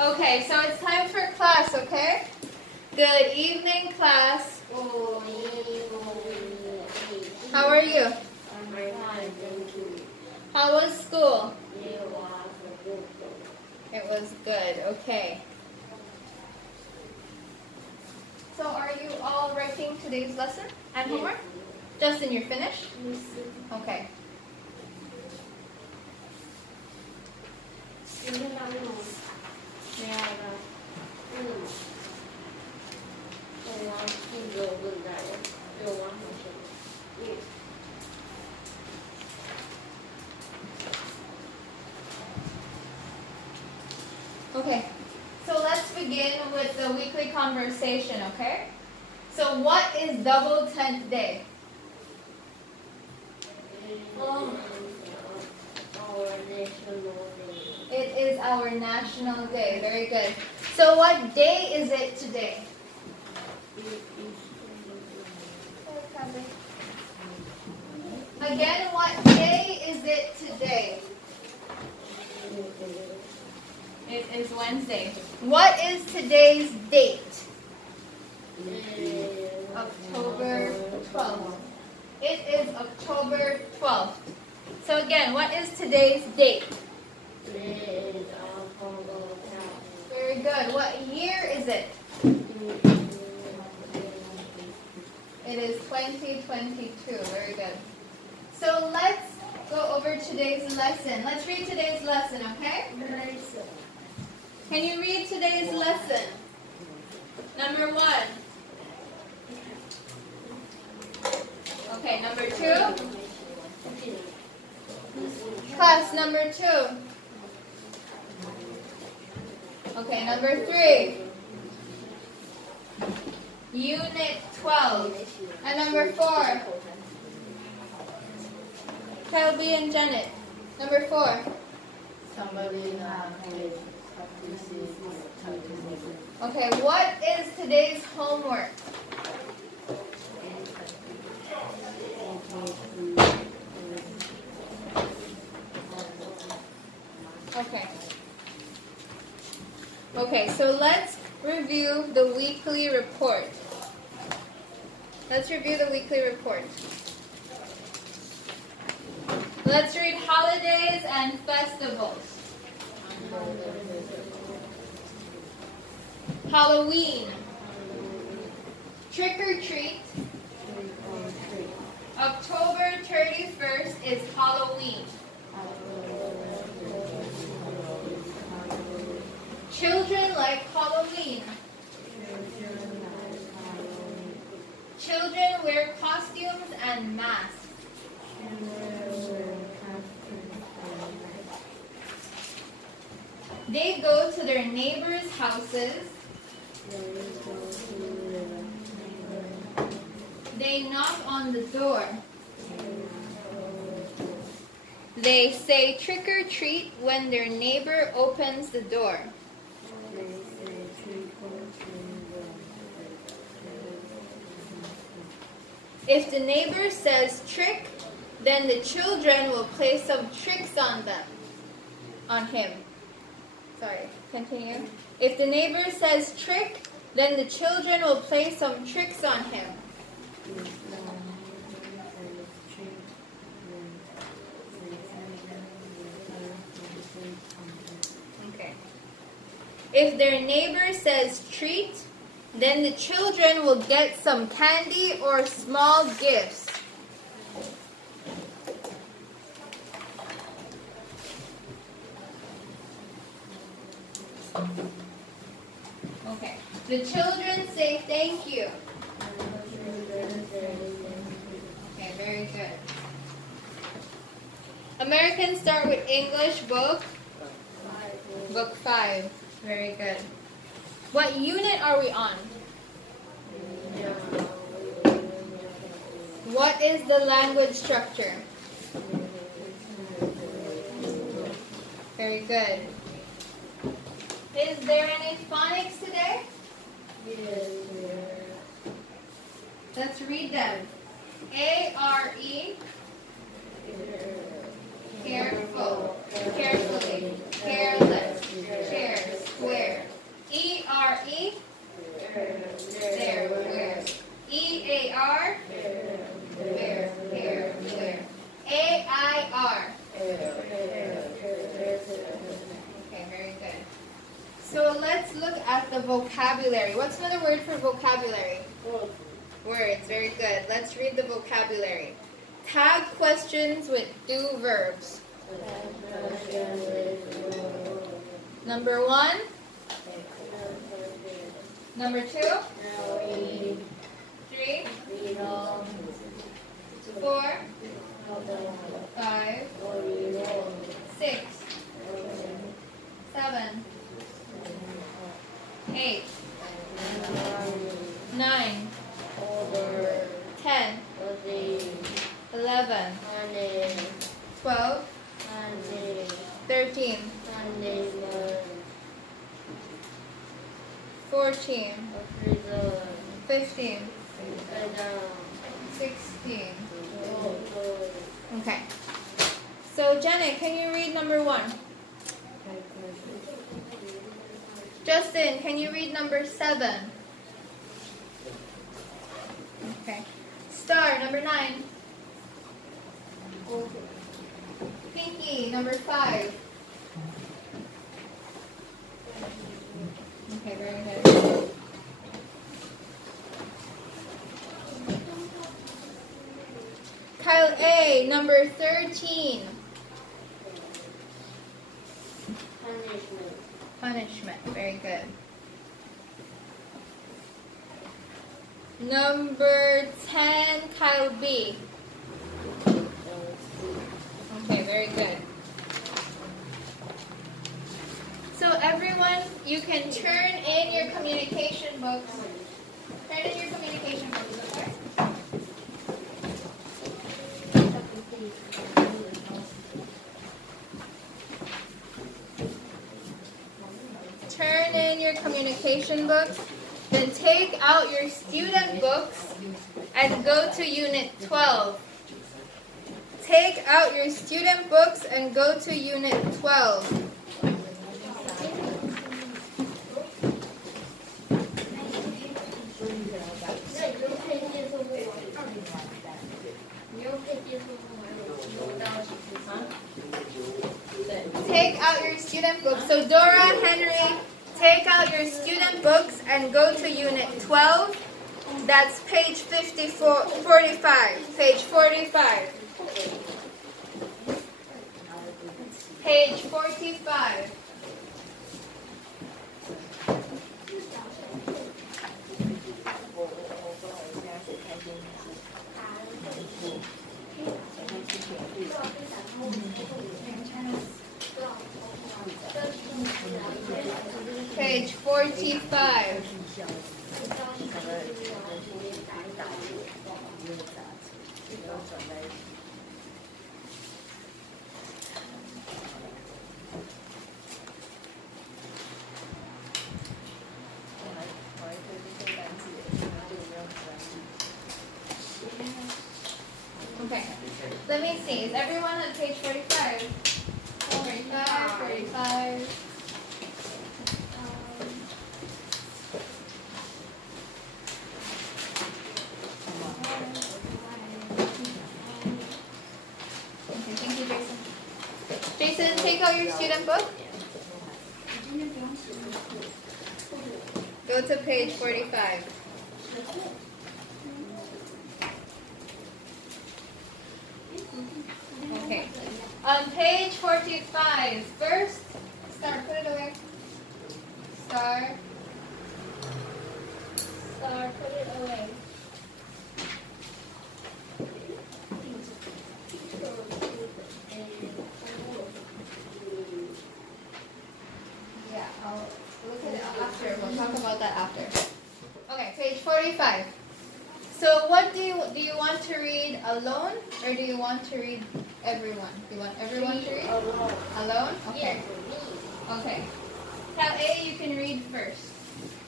Okay, so it's time for class, okay? Good evening, class. How are you? How was school? It was good, okay. So are you all writing today's lesson and homework? Justin, you're finished? Okay. Okay, so let's begin with the weekly conversation, okay? So what is double 10th day? It is our national day. Very good. So what day is it today? Again, what day is it today? It is Wednesday. What is today's date? October 12th. It is October 12th. So again, what is today's date? Very good. What year is it? It is 2022. Very good. So let's go over today's lesson. Let's read today's lesson, okay? Can you read today's lesson? Number 1. Okay, number 2. Class number 2. Okay, number 3. Unit 12. And number 4. Kelby and Janet. Number 4. Okay, what is today's homework? Okay, so let's review the weekly report. Let's review the weekly report. Let's read holidays and festivals. Halloween. Trick or treat. October 31st is Halloween. Children like Halloween. Children wear costumes and masks. They go to their neighbors' houses. They knock on the door. They say trick or treat when their neighbor opens the door. If the neighbor says trick, then the children will play some tricks on him. Sorry, continue. If the neighbor says trick, then the children will play some tricks on him. Okay. If their neighbor says treat, then the children will get some candy or small gifts. Okay. The children say thank you. Okay, very good. Americans start with English book. Book 5. Very good. What unit are we on? What is the language structure? Very good. Is there any phonics today? Yes. Let's read them. A-R-E. Careful. Carefully. Careless. Chair. Square. So let's look at the vocabulary. What's another word for vocabulary? Words, very good. Let's read the vocabulary. Tag questions with do verbs. Number 1. Number 2. 3. 4. 5. 6. 7. 8. 9. 10. 11. 12. 13. 14. 15. 16. Okay. So Janet, can you read number 1? Justin, can you read number 7? Okay. Star, number 9. Pinky, number 5. Okay, very good. Kyle A, number 13. Punishment, very good. Number 10, Kyle B. Okay, very good. So everyone, you can turn in your communication books. Turn in your communication books, okay? Turn in your communication books. Then take out your student books and go to Unit 12. Take out your student books and go to Unit 12. Take out your student books. So Dora, Henry, take out your student books and go to Unit 12. That's page 45. Page 45. Page 45. Page 45. Okay, let me see. Is everyone on page 45? 45, 45. Okay, thank you, Jason. Jason, take out your student book. Go to page 45. Okay. On page 45, first, Star, put it away. Star, put it away. Yeah, I'll look at it after. We'll talk about that after. Okay, page 45. So what do you want to read alone, or do you want to read everyone? Do you want everyone to read? Alone. Alone? Okay. Okay. Cal A, you can read first.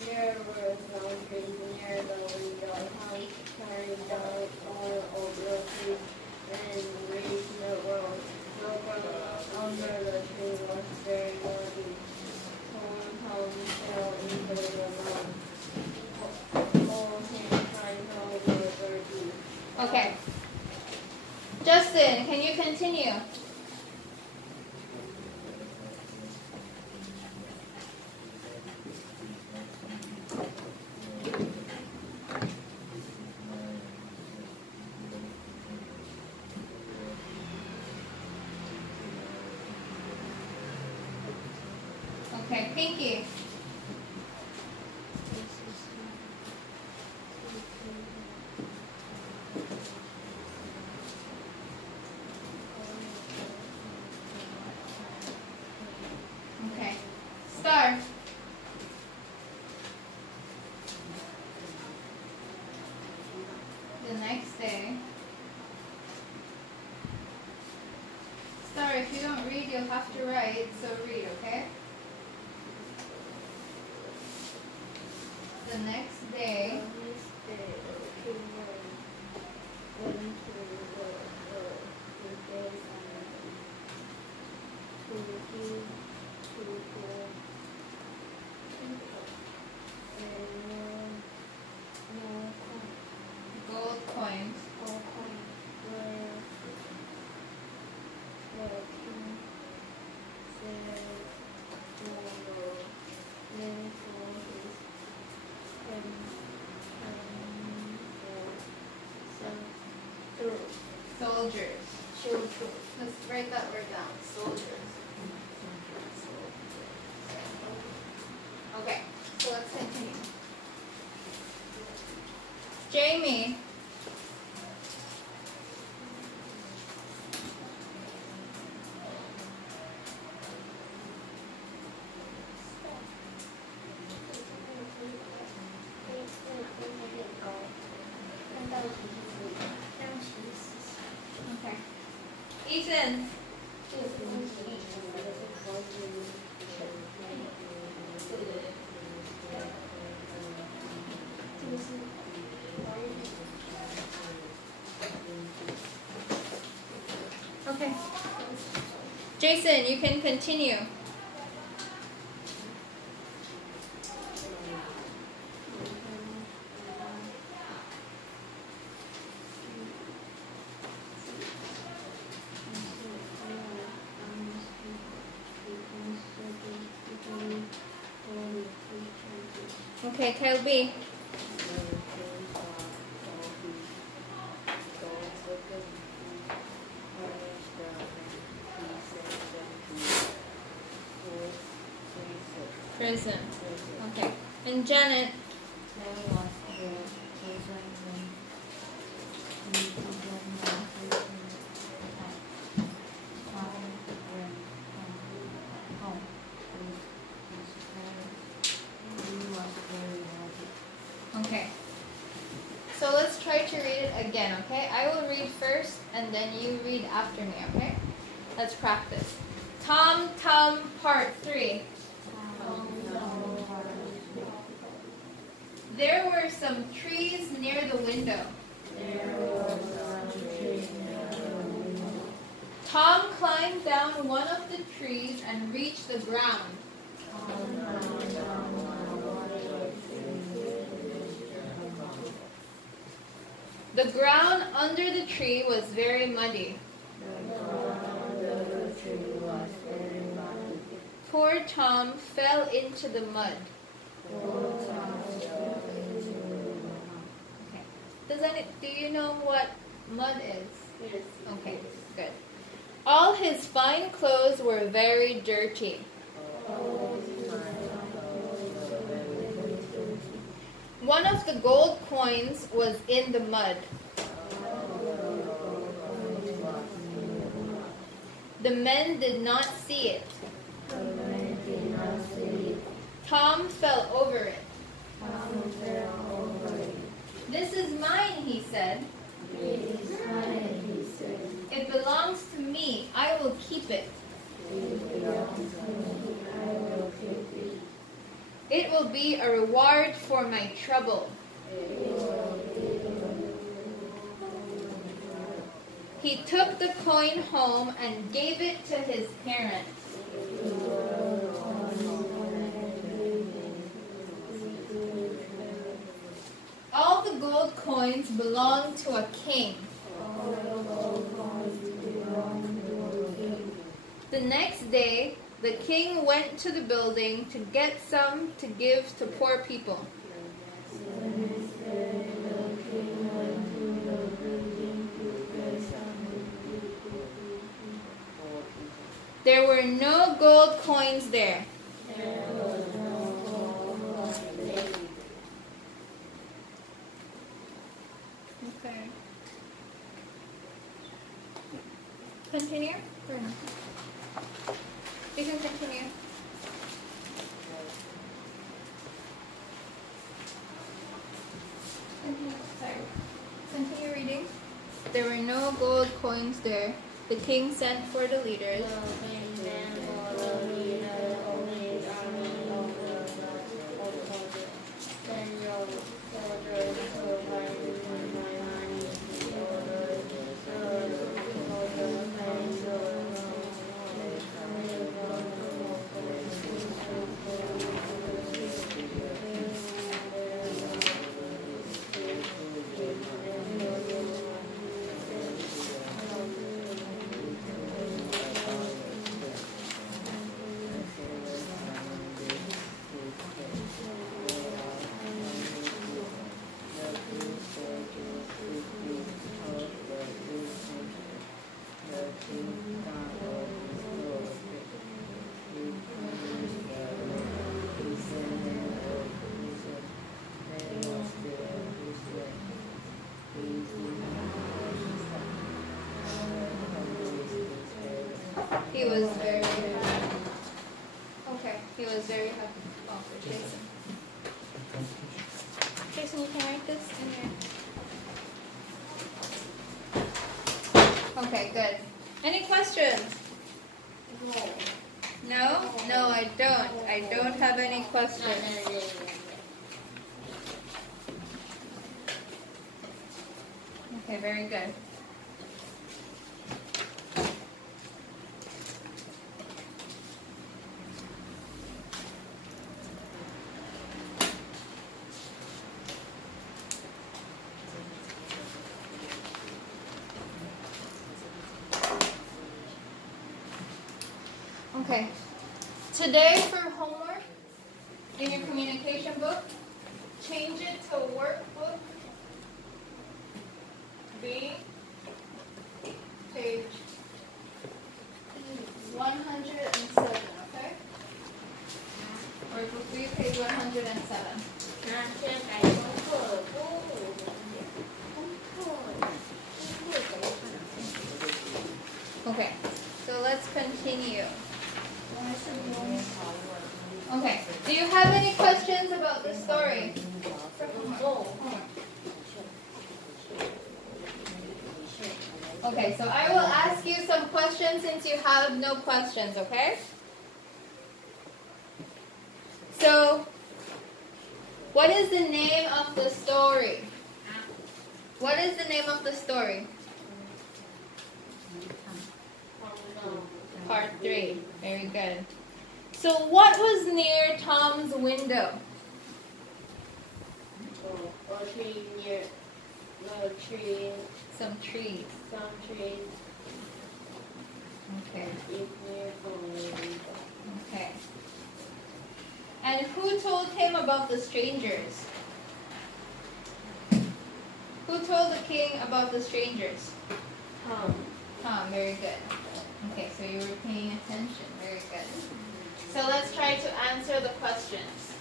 There was no tree near the window. He carried down all over the trees and raised the world. The ground under the tree was very muddy. Torn home fell into the mud. All hands tried over dirty. Okay. Justin, can you continue? Pinky. Okay. Star. The next day. Star, if you don't read, you'll have to write, so read, okay? The next day. Gold coins. Soldiers. Let's write that word down. Soldiers. Okay, so let's continue. Jamie. Okay. Ethan. Okay. Jason, you can continue. Okay, Kyle B. Prison. Okay. And Janet. Okay. So let's try to read it again, okay? I will read first and then you read after me, okay? Let's practice. Tom Tum Part 3. There were some trees near the window. Tom climbed down one of the trees and reached the ground. The ground under the tree was very muddy. Poor Tom fell into the mud. Okay. Do you know what mud is? Yes. Okay, good. All his fine clothes were very dirty. One of the gold coins was in the mud. The men did not see it. Tom fell over it. This is mine, he said. It belongs to me. I will keep it. It will be a reward for my trouble. He took the coin home and gave it to his parents. All the gold coins belonged to a king. The next day, the king went to the building to get some to give to poor people. There were no gold coins there. continue? Or no? You can continue. Sorry. Continue reading. There were no gold coins there. The king sent for the leaders. He was very happy. Okay, he was very happy. Oh, for Jason. Jason, you can write this in here. Okay, good. Any questions? No? No, I don't. I don't have any questions. Okay, very good. Okay, today for homework, in your communication book, change it to workbook B, page 107, okay? Workbook B, page 107. Okay, so let's continue. Okay, do you have any questions about the story? Okay, so I will ask you some questions since you have no questions, okay? So, what is the name of the story? What is the name of the story? Part 3. Very good. So what was near Tom's window? A tree near the tree. Some trees. Some trees. Okay. Is near the window. Okay. And who told him about the strangers? Who told the king about the strangers? Tom. Tom, very good. Okay, so you were paying attention. Very good. So let's try to answer the questions.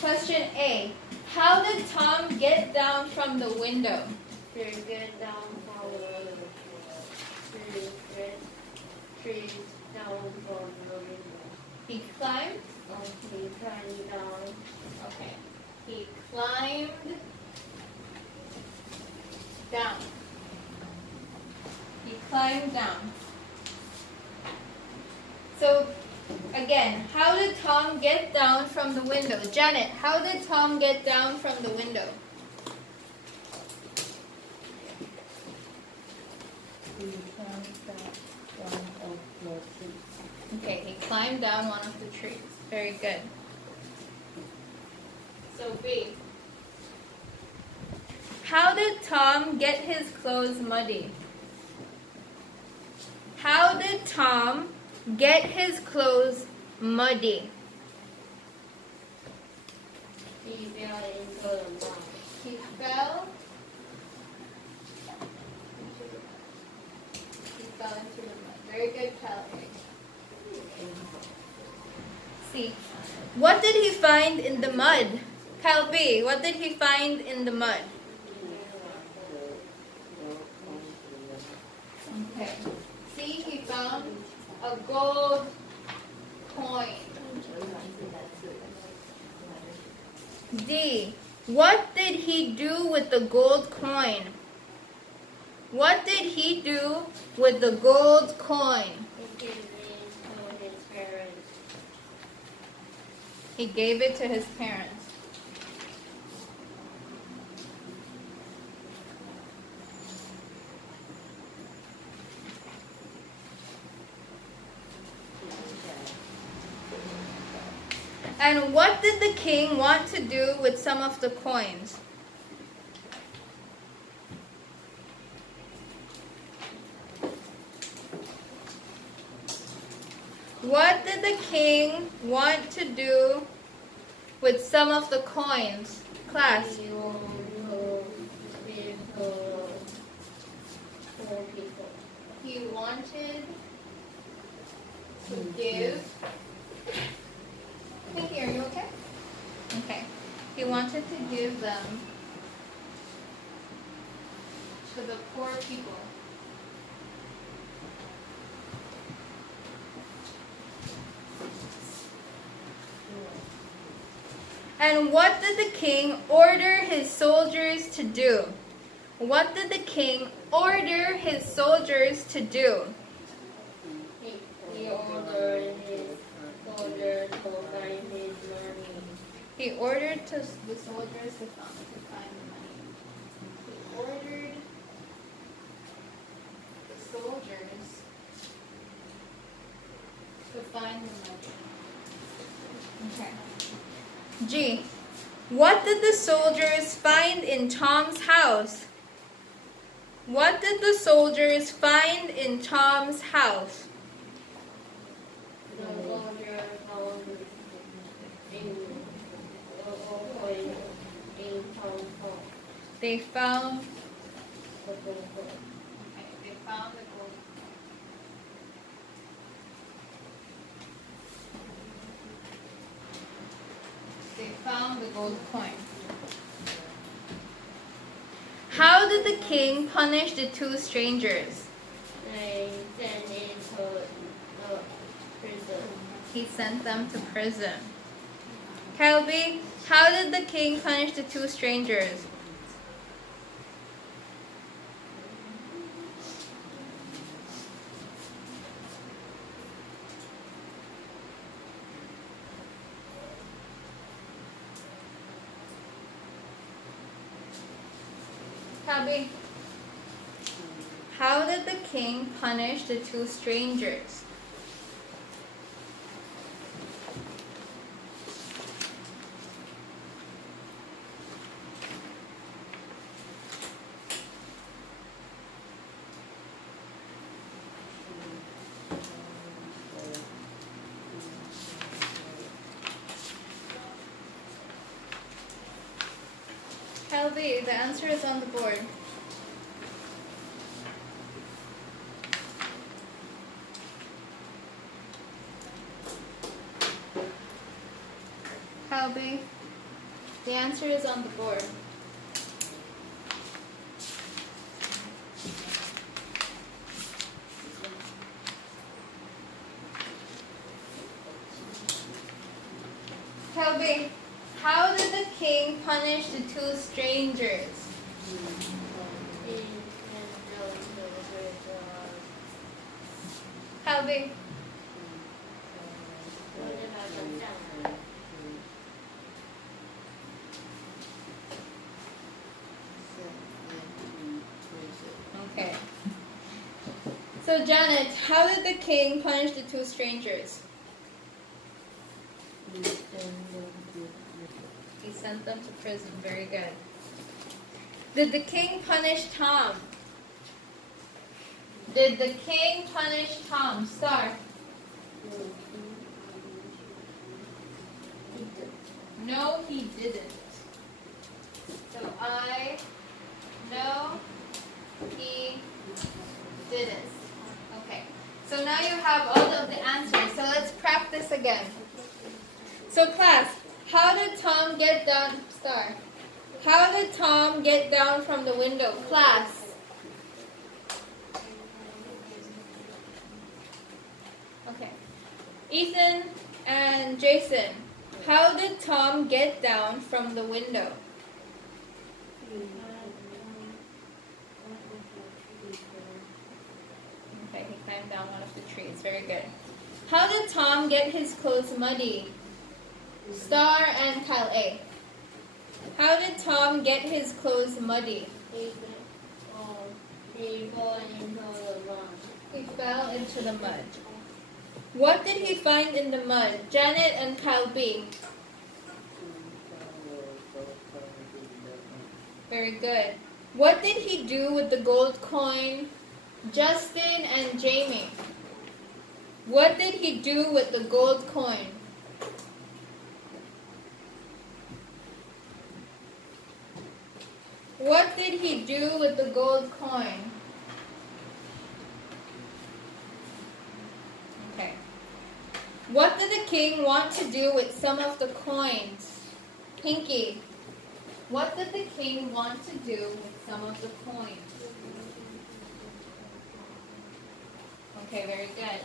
Question A. How did Tom get down from the window? To get down from the trees down from the window. He climbed? He climbed down. Okay. He climbed down. He climbed down. So, again, how did Tom get down from the window? Janet, how did Tom get down from the window? Okay, he climbed down one of the trees. Very good. So B. How did Tom get his clothes muddy? How did Tom get his clothes muddy? He fell into the mud. He fell. He fell into the mud. Very good, Calvary. C. What did he find in the mud? Kyle B. What did he find in the mud? Okay. found a gold coin. D. What did he do with the gold coin? What did he do with the gold coin? He gave it to his parents. And what did the king want to do with some of the coins? What did the king want to do with some of the coins? Class. He wanted to give. Pinky, are you okay? Okay. He wanted to give them to the poor people. And what did the king order his soldiers to do? What did the king order his soldiers to do? He ordered his soldiers to find his money. He ordered the soldiers to find the money. He ordered the soldiers to find the money. Okay. G. What did the soldiers find in Tom's house? What did the soldiers find in Tom's house? The soldiers found in Tom's house. They found The gold coin. they found the gold. They found the gold coin. How did the king punish the two strangers? They sent into prison. He sent them to prison. Kelby, how did the king punish the two strangers? Kelby, how did the king punish the two strangers? Kelby, the answer is on the board. Kelby, the answer is on the board. Kelby, how did the king punish the two strangers? Kelby, okay. So Janet, how did the king punish the two strangers? He sent them to prison. Very good. Did the king punish Tom? Did the king punish Tom? Star. No, he didn't. So no, he didn't. Okay. So now you have all of the answers. So let's practice again. So class, how did Tom get down? Star. How did Tom get down from the window? Class. Ethan and Jason, how did Tom get down from the window? Okay, he climbed down one of the trees. Very good. How did Tom get his clothes muddy? Star and Kyle A. How did Tom get his clothes muddy? He fell into the mud. He fell into the mud. What did he find in the mud? Janet and Kyle B. Very good. What did he do with the gold coin? Justin and Jamie. What did he do with the gold coin? What did he do with the gold coin? Okay. What did the king want to do with some of the coins? Pinky. What did the king want to do with some of the coins? Okay, very good.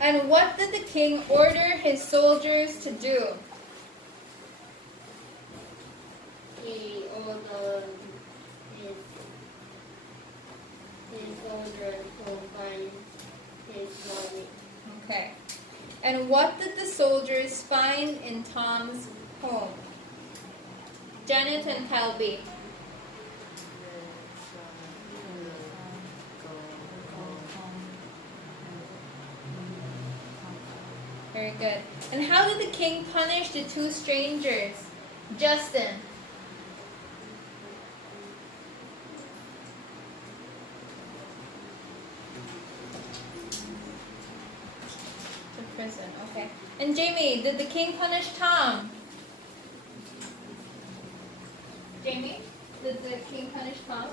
And what did the king order his soldiers to do? He ordered his soldiers to find his money. Okay. And what did the soldiers find in Tom's home? Janet and Kyle B. Very good. And how did the king punish the two strangers? Justin. To prison, okay. And Jamie, did the king punish Tom? Jamie, did the king punish Tom?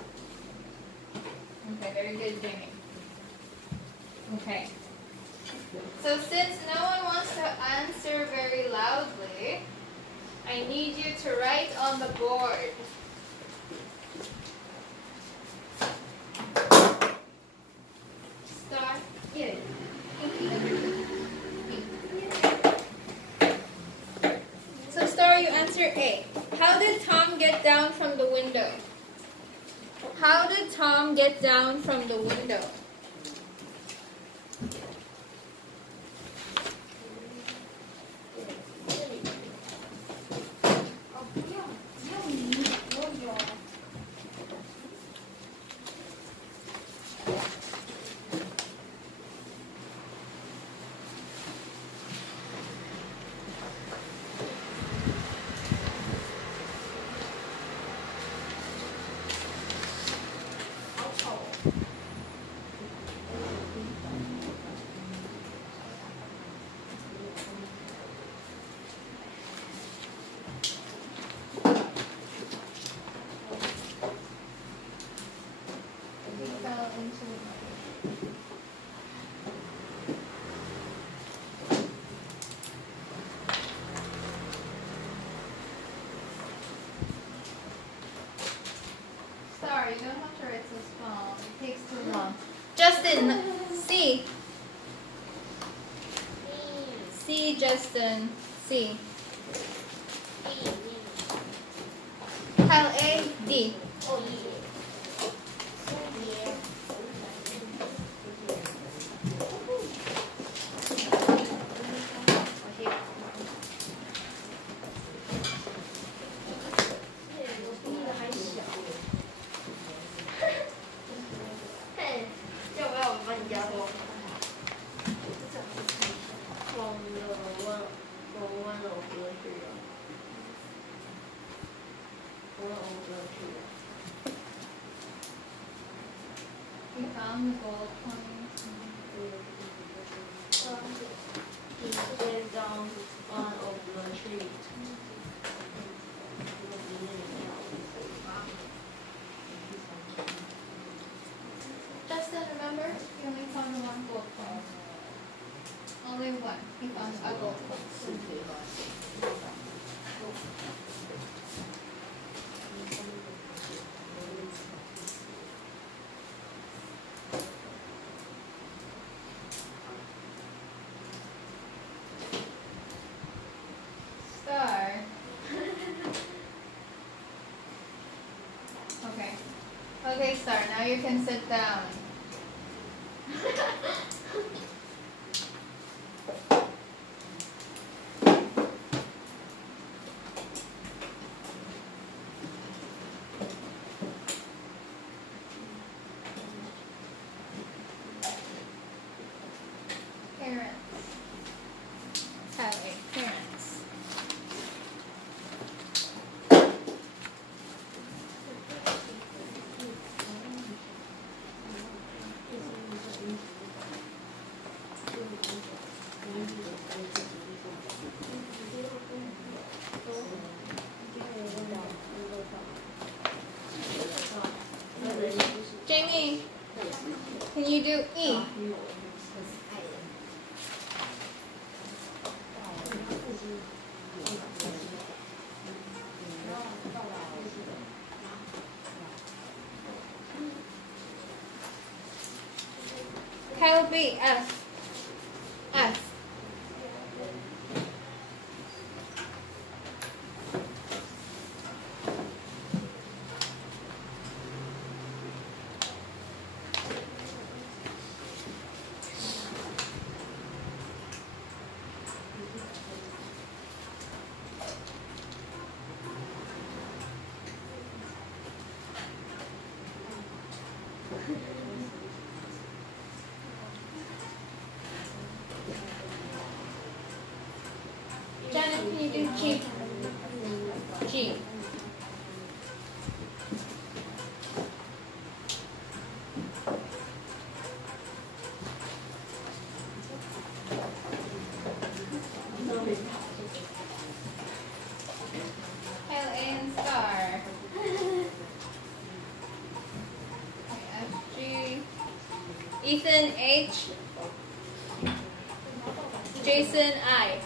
Okay, very good, Jamie. Okay. So since no one wants to answer very loudly, I need you to write on the board. Start here. So Star, you answer A. How did Tom get down from the window? How did Tom get down from the window? Sorry, you don't have to write so small. It takes too long. Justin, C. C, Justin. C. Kyle A, D. Okay, Star, now you can sit down. Parents. Have a parents. Jamie, can you do E? How will be F? F. Janet, can you do G? G. L and Star. F G. Ethan H. Jason I.